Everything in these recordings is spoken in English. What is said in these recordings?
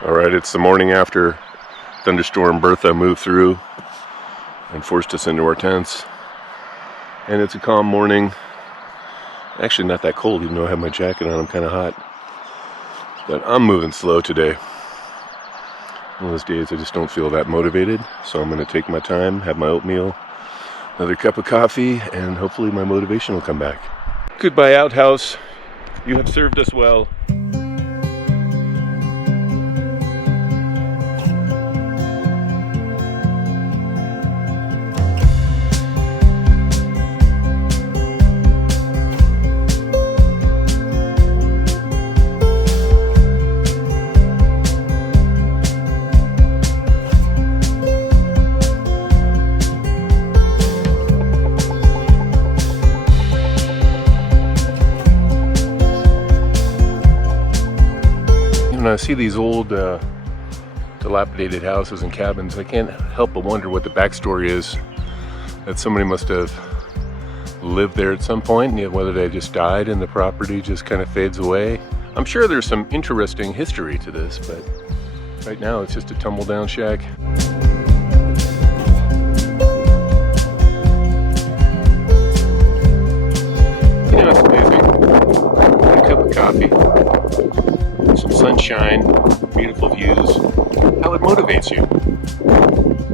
Alright, it's the morning after thunderstorm Bertha moved through and forced us into our tents. And it's a calm morning. Actually not that cold, even though I have my jacket on. I'm kind of hot. But I'm moving slow today. One of those days I just don't feel that motivated. So I'm going to take my time, have my oatmeal, another cup of coffee, and hopefully my motivation will come back. Goodbye, outhouse. You have served us well. When I see these old dilapidated houses and cabins, I can't help but wonder what the backstory is. That somebody must have lived there at some point, and yet whether they just died and the property just kind of fades away. I'm sure there's some interesting history to this, but right now it's just a tumble down shack. You know, it's amazing. A cup of coffee, some sunshine, beautiful views, how it motivates you.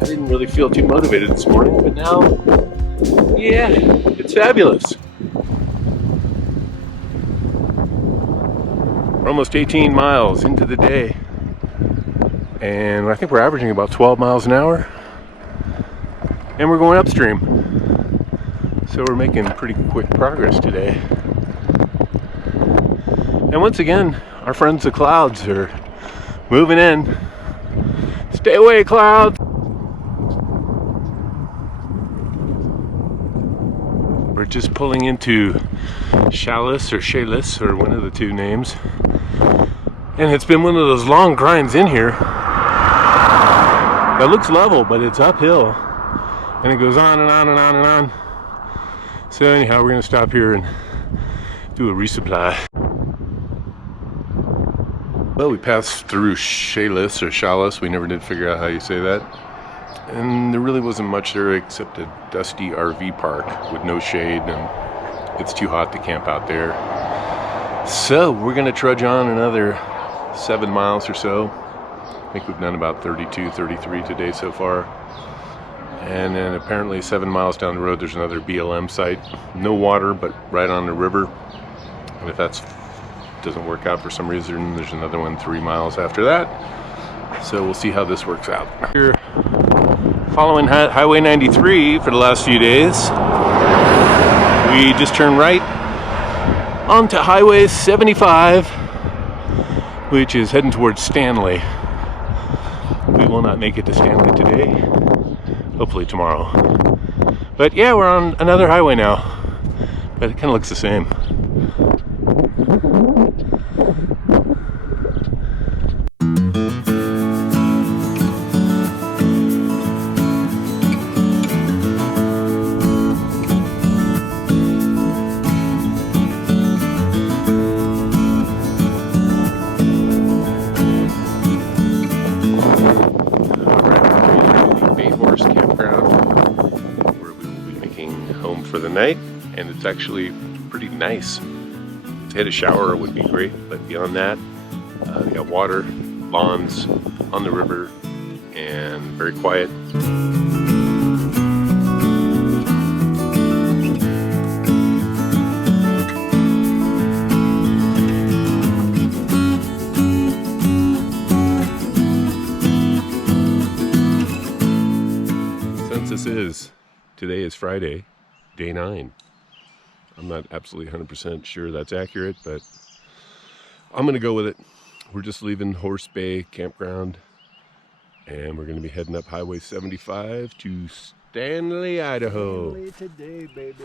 I didn't really feel too motivated this morning, but now, yeah, it's fabulous. We're almost 18 miles into the day, and I think we're averaging about 12 miles an hour, and we're going upstream. So we're making pretty quick progress today. And once again, our friends the clouds are moving in. Stay away, clouds! We're just pulling into Challis or one of the two names. And it's been one of those long grinds in here. It looks level, but it's uphill. And it goes on and on and on and on. So anyhow, we're gonna stop here and do a resupply. Well, we passed through Challis. We never did figure out how you say that. And there really wasn't much there except a dusty RV park with no shade, and it's too hot to camp out there. So we're gonna trudge on another 7 miles or so. I think we've done about 32, 33 today so far. And then apparently 7 miles down the road, there's another BLM site. No water, but right on the river. And if that doesn't work out for some reason, there's another one 3 miles after that. So we'll see how this works out. We're following Highway 93 for the last few days. We just turned right onto Highway 75, which is heading towards Stanley. We will not make it to Stanley today. Hopefully tomorrow. But yeah, we're on another highway now. But it kind of looks the same. For the night, and it's actually pretty nice. To hit a shower would be great, but beyond that, we got water, lawns on the river, and very quiet. Since today is Friday, Day 9. I'm not absolutely 100% sure that's accurate, but I'm going to go with it. We're just leaving Horse Bay Campground, and we're going to be heading up Highway 75 to Stanley, Idaho. Stanley today, baby.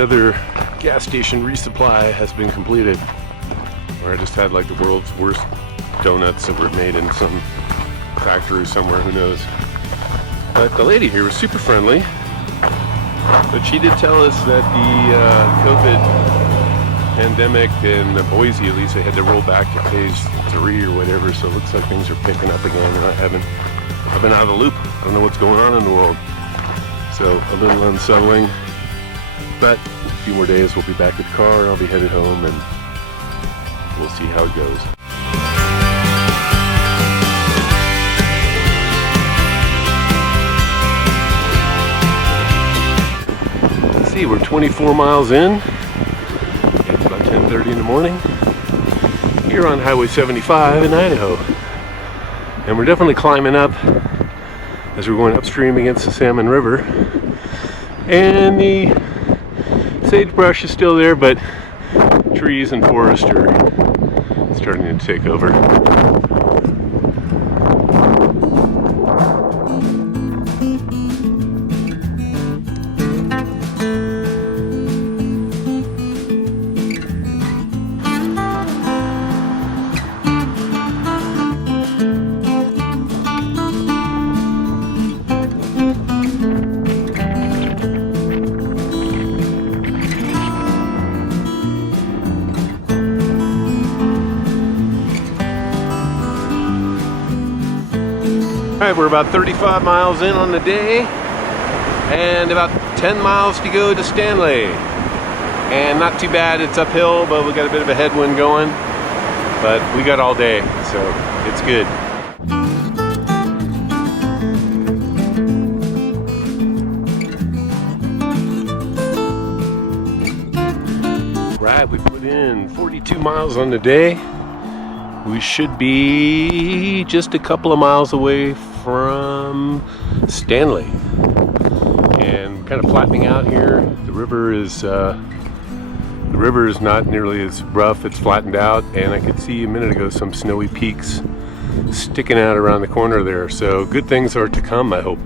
another gas station resupply has been completed, where I just had like the world's worst donuts that were made in some factory somewhere, who knows. But the lady here was super friendly, but she did tell us that the COVID pandemic in Boise, at least, they had to roll back to phase 3 or whatever, so it looks like things are picking up again, and I've been out of the loop. I don't know what's going on in the world, so a little unsettling. But a few more days we'll be back at the car, I'll be headed home, and we'll see how it goes. Let's see, we're 24 miles in. It's about 10:30 in the morning. Here on Highway 75 in Idaho. And we're definitely climbing up as we're going upstream against the Salmon River. And the sagebrush is still there, but trees and forest are starting to take over. Alright, we're about 35 miles in on the day, and about 10 miles to go to Stanley. And not too bad, it's uphill, but we got a bit of a headwind going. But we got all day, so it's good. Right, we put in 42 miles on the day. We should be just a couple of miles away from Stanley, and kind of flattening out here. The river is not nearly as rough. It's flattened out, and I could see a minute ago some snowy peaks sticking out around the corner there. So good things are to come, I hope.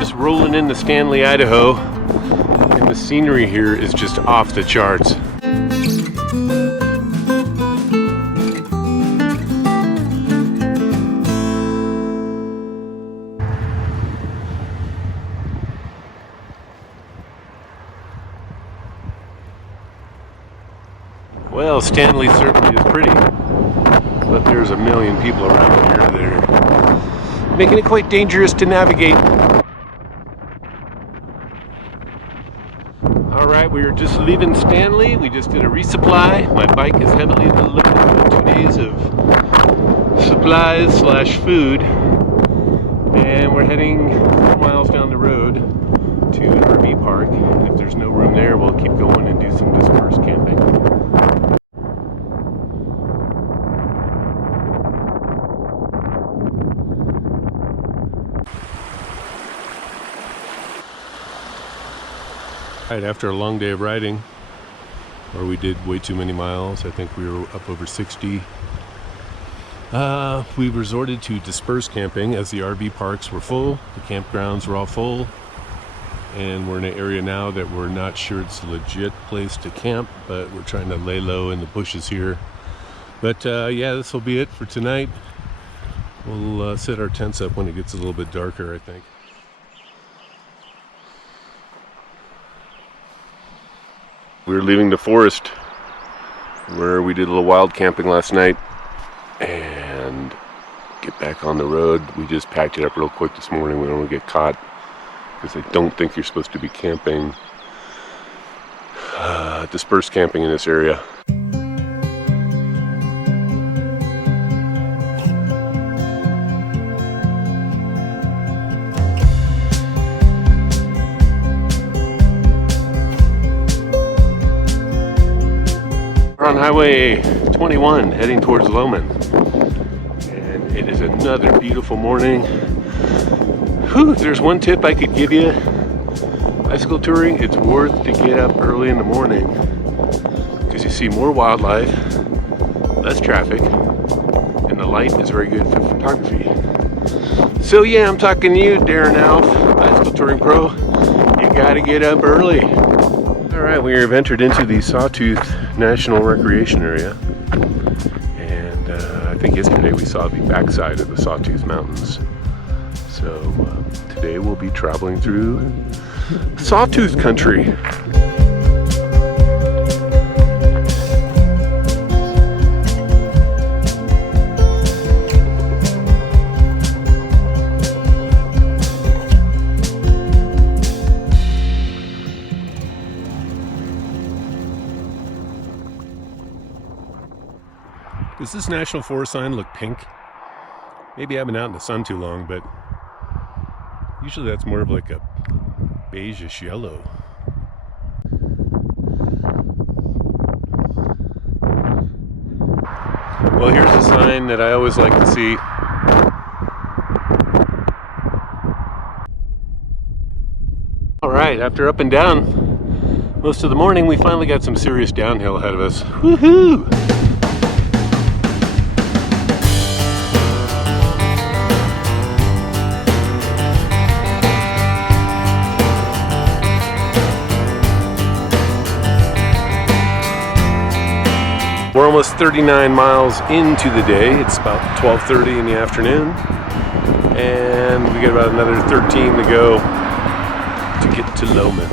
Just rolling into Stanley, Idaho. And the scenery here is just off the charts. Well, Stanley certainly is pretty, but there's a million people around here that are making it quite dangerous to navigate. Alright, we were just leaving Stanley. We just did a resupply. My bike is heavily loaded with 2 days of supplies / food. And we're heading 4 miles down the road to an RV park. And if there's no room there, we'll keep going and do some dispersed camping. Right, after a long day of riding, or we did way too many miles, I think we were up over 60, we resorted to dispersed camping as the RV parks were full, the campgrounds were all full, and we're in an area now that we're not sure it's a legit place to camp, but we're trying to lay low in the bushes here. But yeah, this will be it for tonight. We'll set our tents up when it gets a little bit darker, I think. We're leaving the forest where we did a little wild camping last night and get back on the road. We just packed it up real quick this morning. We don't want to get caught because I don't think you're supposed to be camping, dispersed camping in this area. We're on Highway 21 heading towards Lowman, and it is another beautiful morning. Whew, if there's one tip I could give you, bicycle touring, it's worth to get up early in the morning because you see more wildlife, less traffic, and the the light is very good for photography. So yeah, I'm talking to you, Darren Alf, bicycle touring pro. You gotta get up early. All right, we have entered into the Sawtooth National Recreation Area. And I think yesterday we saw the backside of the Sawtooth Mountains. So today we'll be traveling through Sawtooth country. Does this National Forest sign look pink? Maybe I've been out in the sun too long, but usually that's more of like a beigeish yellow. Well, here's a sign that I always like to see. All right, after up and down most of the morning, we finally got some serious downhill ahead of us. Woohoo! We're almost 39 miles into the day. It's about 12:30 in the afternoon. And we got about another 13 to go to get to Lowman.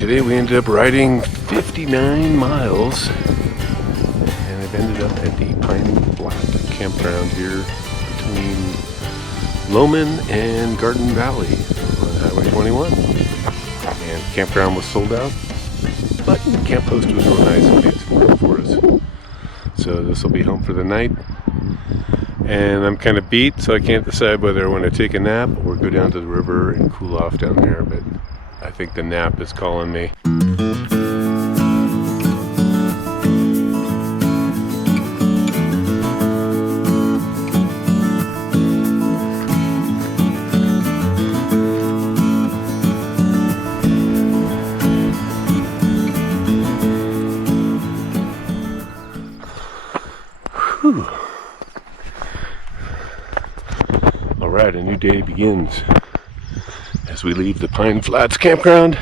Today we ended up riding 59 miles and I've ended up at the Pine Flat campground here between Lowman and Garden Valley on Highway 21. And the campground was sold out, but the camp host was real nice and made some room for us. So this will be home for the night. And I'm kind of beat, so I can't decide whether I want to take a nap or go down to the river and cool off down there, but I think the nap is calling me. Whew. All right, a new day begins as we leave the Pine Flats campground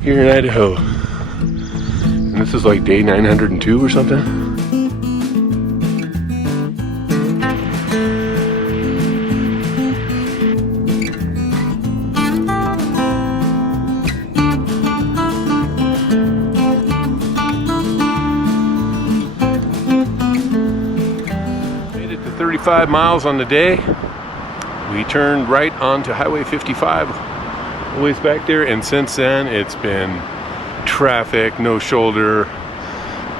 here in Idaho. And this is like day 902 or something. Made it to 35 miles on the day. We turned right onto Highway 55 a ways back there, and since then it's been traffic, no shoulder,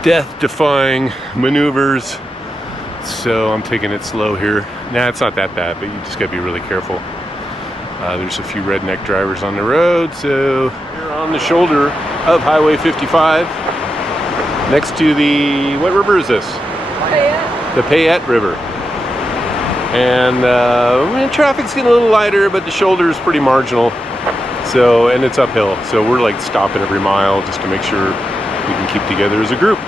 death-defying maneuvers. So I'm taking it slow here. Nah, it's not that bad, but you just gotta be really careful. There's a few redneck drivers on the road, so we're on the shoulder of Highway 55 next to the, what river is this? Payette. The Payette River. And traffic's getting a little lighter, but the shoulder is pretty marginal. So, and it's uphill. So we're like stopping every mile just to make sure we can keep together as a group.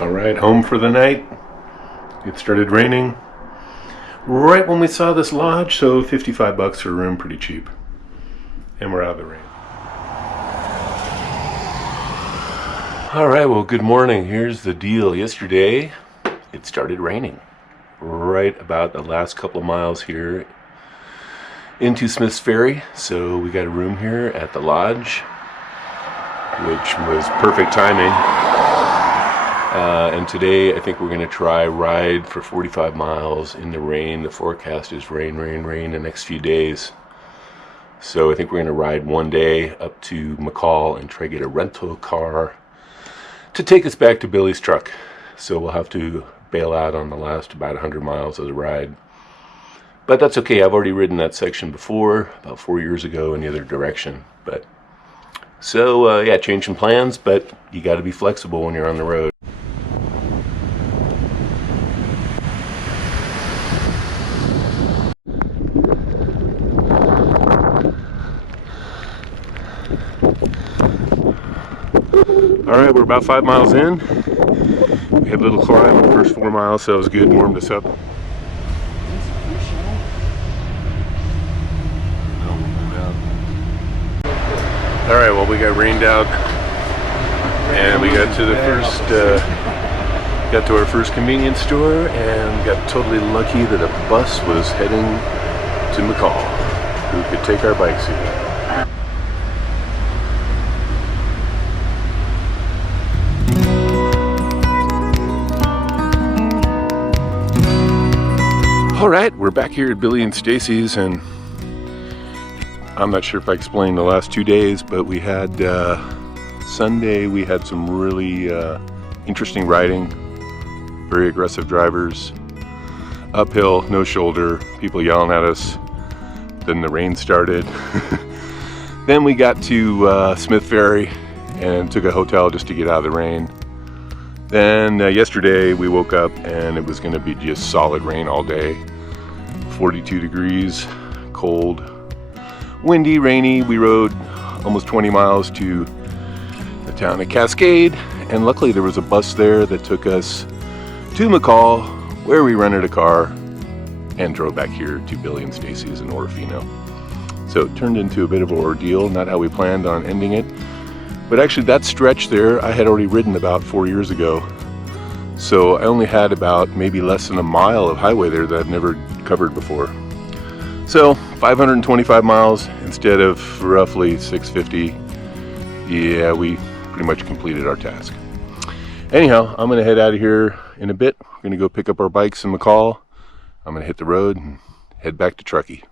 All right, home for the night. It started raining right when we saw this lodge, so 55 bucks for a room, pretty cheap. And we're out of the rain. All right, well, good morning. Here's the deal. Yesterday, it started raining right about the last couple of miles here into Smith's Ferry. So we got a room here at the lodge, which was perfect timing. And today, I think we're going to try ride for 45 miles in the rain. The forecast is rain, rain, rain the next few days. So I think we're going to ride one day up to McCall and try to get a rental car to take us back to Billy's truck. so we'll have to bail out on the last about 100 miles of the ride. But that's okay. I've already ridden that section before, about 4 years ago in the other direction. But so yeah, changing plans, but you got to be flexible when you're on the road. All right, we're about 5 miles in. We had a little climb the first 4 miles, so it was good, warmed us up. All right, well, we got rained out, and we got to the first, got to our first convenience store, and got totally lucky that a bus was heading to McCall, who could take our bikes in. All right, we're back here at Billy and Stacy's, and I'm not sure if I explained the last 2 days, but we had Sunday, we had some really interesting riding, very aggressive drivers, uphill, no shoulder, people yelling at us. Then the rain started. Then we got to Smith Ferry and took a hotel just to get out of the rain. Then yesterday we woke up and it was going to be just solid rain all day. 42 degrees, cold, windy, rainy. We rode almost 20 miles to the town of Cascade, and luckily there was a bus there that took us to McCall, where we rented a car and drove back here to Billy and Stacy's in Orofino. So it turned into a bit of an ordeal, not how we planned on ending it. But actually that stretch there I had already ridden about 4 years ago. So I only had about maybe less than a mile of highway there that I've never covered before. So 525 miles instead of roughly 650. Yeah, we pretty much completed our task. Anyhow, I'm gonna head out of here in a bit. We're gonna go pick up our bikes in McCall. I'm gonna hit the road and head back to Truckee.